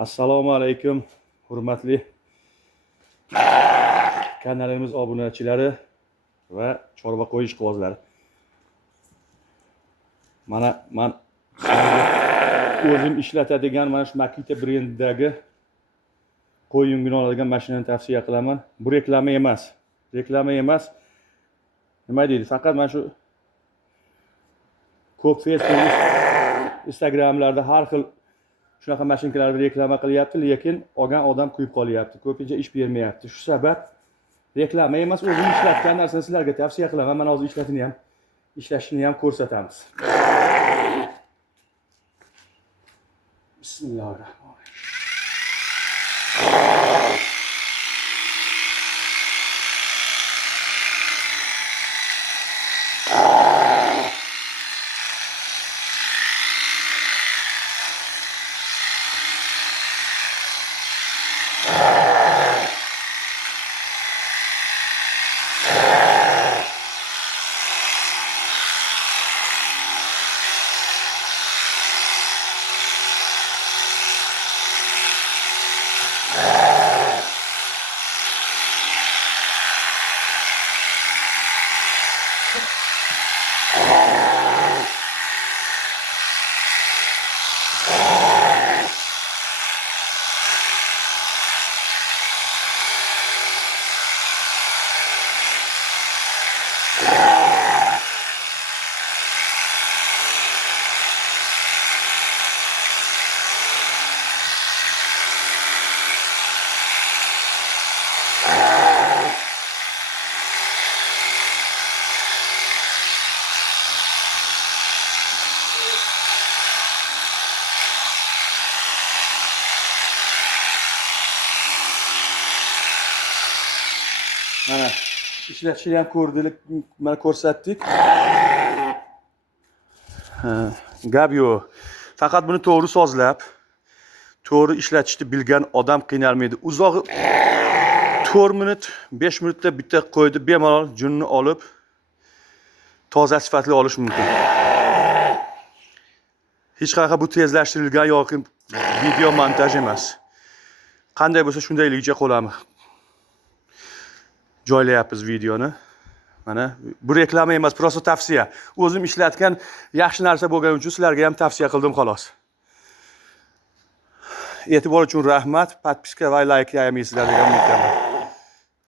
Assalomu alaykum, hurmatli kanalimiz obunachilari va chorva qo'yish quvozlari. Men o'zim ishlatadigan mana shu Makita brendidagi qo'y yungini oladigan mashinani tavsiya qilaman. Bu reklama emas. Nima deydi? Faqat mana shu ko'p Facebook, Instagramlarda har xil shunaqa mashinkalarni reklama qilyapti, lekin olgan odam kuyib qolyapti. Ko'pincha ish bermayapti. Shu sabab reklama emas, o'zim ishlatgan narsani sizlarga tavsiya qilaman. Mana hozir ishlashini ham ko'rsatamiz. Bismillahirrohmanirrohim. Mana ishlatishni ham ko'rdik, mana ko'rsatdik. Gap yo'q. Faqat buni to'g'ri sozlab, to'g'ri ishlatishni bilgan odam qiynalmaydi. Uzog'i 4 minut, 5 minutda bitta qo'ydi bemalol junni olib toza sifatli olish mumkin. Hech qanaqa bu tezlashtirilgan yoki video montaj emas. Qanday bo'lsa shundayligicha qo'lamiz. Joylayapmiz videoni. Mana bu reklama emas, prosta tavsiya. O'zim ishlatgan yaxshi narsa bo'lgani uchun sizlarga ham tavsiya qildim xolos. E'tibor uchun rahmat. Podpiska va like yayamaysizlar degan umid qilaman.